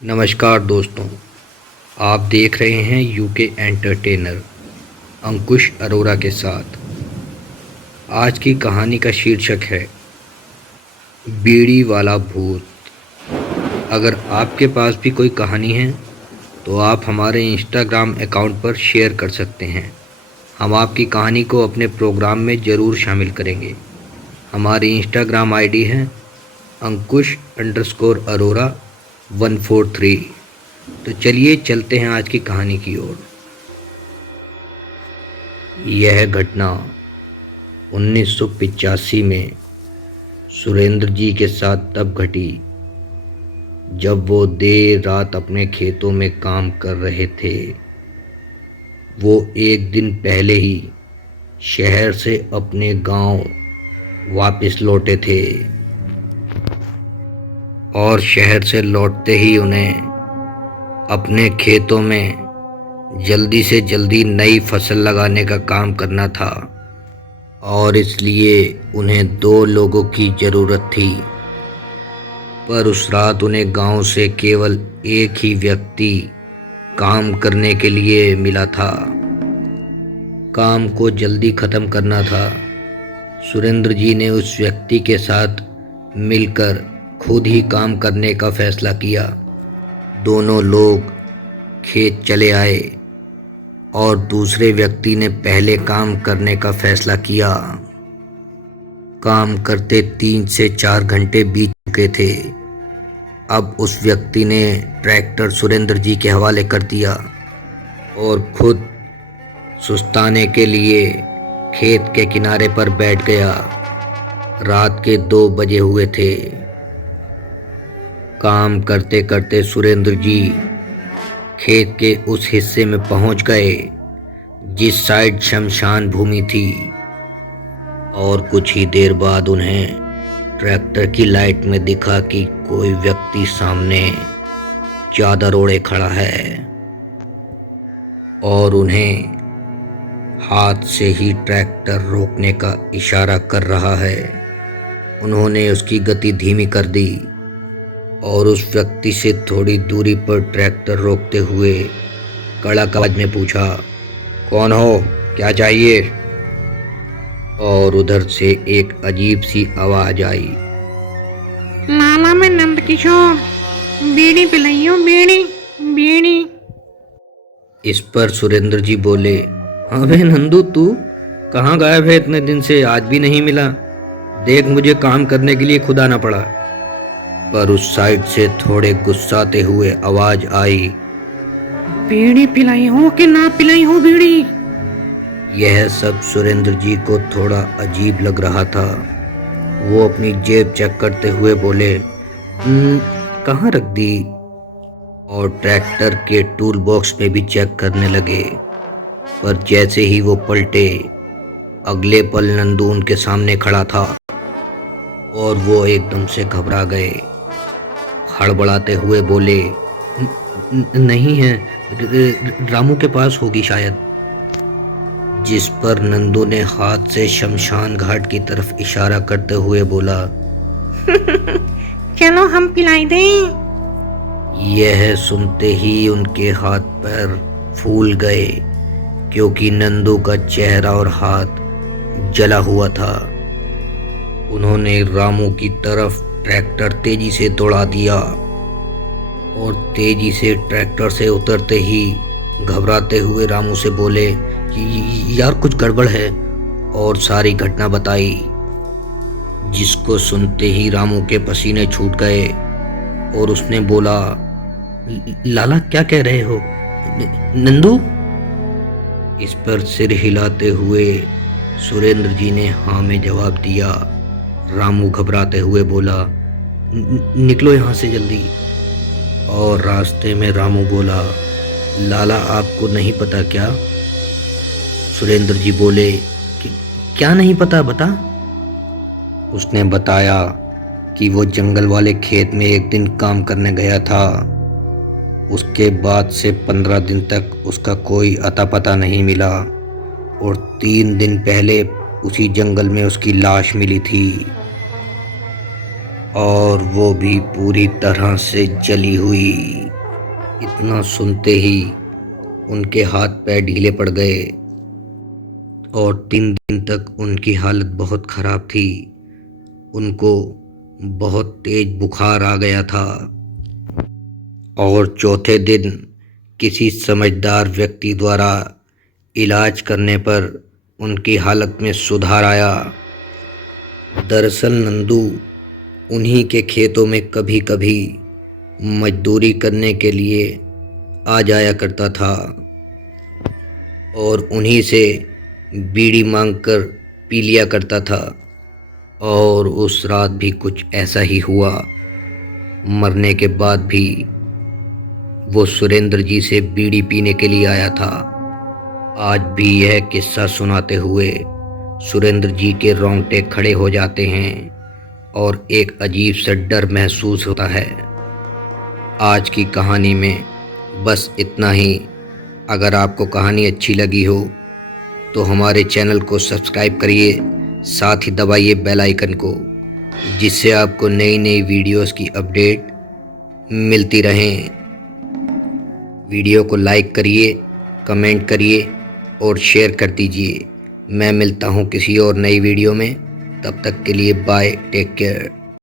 नमस्कार दोस्तों, आप देख रहे हैं यूके एंटरटेनर अंकुश अरोरा के साथ। आज की कहानी का शीर्षक है बीड़ी वाला भूत। अगर आपके पास भी कोई कहानी है तो आप हमारे इंस्टाग्राम अकाउंट पर शेयर कर सकते हैं। हम आपकी कहानी को अपने प्रोग्राम में ज़रूर शामिल करेंगे। हमारी इंस्टाग्राम आईडी है अंकुश_अरोरा 143। तो चलिए चलते हैं आज की कहानी की ओर। यह घटना 1985 में सुरेंद्र जी के साथ तब घटी जब वो देर रात अपने खेतों में काम कर रहे थे। वो एक दिन पहले ही शहर से अपने गांव वापस लौटे थे और शहर से लौटते ही उन्हें अपने खेतों में जल्दी से जल्दी नई फसल लगाने का काम करना था और इसलिए उन्हें 2 लोगों की ज़रूरत थी। पर उस रात उन्हें गांव से केवल एक ही व्यक्ति काम करने के लिए मिला था। काम को जल्दी ख़त्म करना था। सुरेंद्र जी ने उस व्यक्ति के साथ मिलकर खुद ही काम करने का फैसला किया। दोनों लोग खेत चले आए और दूसरे व्यक्ति ने पहले काम करने का फैसला किया। काम करते 3 से 4 घंटे बीत चुके थे। अब उस व्यक्ति ने ट्रैक्टर सुरेंद्र जी के हवाले कर दिया और खुद सुस्ताने के लिए खेत के किनारे पर बैठ गया। रात के 2 बजे हुए थे। काम करते करते सुरेंद्र जी खेत के उस हिस्से में पहुंच गए जिस साइड शमशान भूमि थी और कुछ ही देर बाद उन्हें ट्रैक्टर की लाइट में दिखा कि कोई व्यक्ति सामने चादर ओढ़े खड़ा है और उन्हें हाथ से ही ट्रैक्टर रोकने का इशारा कर रहा है। उन्होंने उसकी गति धीमी कर दी और उस व्यक्ति से थोड़ी दूरी पर ट्रैक्टर रोकते हुए कड़क आवाज में पूछा, कौन हो, क्या चाहिए? और उधर से एक अजीब सी आवाज आई, लाला मैं नंद किशोर, बीड़ी पिलाइयो, बीड़ी बीड़ी। इस पर सुरेंद्र जी बोले, अबे नंदू, तू कहाँ गायब है? इतने दिन से आज भी नहीं मिला। देख, मुझे काम करने के लिए खुद आना पड़ा। पर उस साइड से थोड़े गुस्साते हुए आवाज आई, बीड़ी पिलाई हो कि ना पिलाई हो बीड़ी? यह सब सुरेंद्र जी को थोड़ा अजीब लग रहा था। वो अपनी जेब चेक करते हुए बोले, कहाँ रख दी? और ट्रैक्टर के टूल बॉक्स में भी चेक करने लगे। पर जैसे ही वो पलटे, अगले पल नंदू उनके सामने खड़ा था और वो एकदम से घबरा गए। हड़बड़ाते हुए बोले, नहीं है, रामू के पास होगी शायद। जिस पर नंदू ने हाथ से शमशान घाट की तरफ इशारा करते हुए बोला, चलो हम पिलाई दें। यह सुनते ही उनके हाथ पैर फूल गए क्योंकि नंदू का चेहरा और हाथ जला हुआ था। उन्होंने रामू की तरफ ट्रैक्टर तेजी से दौड़ा दिया और तेजी से ट्रैक्टर से उतरते ही घबराते हुए रामू से बोले, यार कुछ गड़बड़ है, और सारी घटना बताई। जिसको सुनते ही रामू के पसीने छूट गए और उसने बोला, लाला क्या कह रहे हो? नंदू? इस पर सिर हिलाते हुए सुरेंद्र जी ने हाँ में जवाब दिया। रामू घबराते हुए बोला, निकलो यहाँ से जल्दी। और रास्ते में रामू बोला, लाला आपको नहीं पता क्या? सुरेंद्र जी बोले, क्या नहीं पता, बता। उसने बताया कि वो जंगल वाले खेत में एक दिन काम करने गया था। उसके बाद से 15 दिन तक उसका कोई अता पता नहीं मिला और 3 दिन पहले उसी जंगल में उसकी लाश मिली थी। और वो भी पूरी तरह से जली हुई। इतना सुनते ही उनके हाथ पैर ढीले पड़ गए और 3 दिन तक उनकी हालत बहुत खराब थी। उनको बहुत तेज बुखार आ गया था और चौथे दिन किसी समझदार व्यक्ति द्वारा इलाज करने पर उनकी हालत में सुधार आया। दरअसल नंदू उन्हीं के खेतों में कभी कभी मजदूरी करने के लिए आ जाया करता था और उन्हीं से बीड़ी मांगकर पी लिया करता था। और उस रात भी कुछ ऐसा ही हुआ। मरने के बाद भी वो सुरेंद्र जी से बीड़ी पीने के लिए आया था। आज भी यह किस्सा सुनाते हुए सुरेंद्र जी के रोंगटे खड़े हो जाते हैं और एक अजीब सा डर महसूस होता है। आज की कहानी में बस इतना ही। अगर आपको कहानी अच्छी लगी हो तो हमारे चैनल को सब्सक्राइब करिए, साथ ही दबाइए बेल आइकन को, जिससे आपको नई नई वीडियोस की अपडेट मिलती रहें। वीडियो को लाइक करिए, कमेंट करिए और शेयर कर दीजिए। मैं मिलता हूँ किसी और नई वीडियो में। तब तक के लिए बाय, टेक केयर।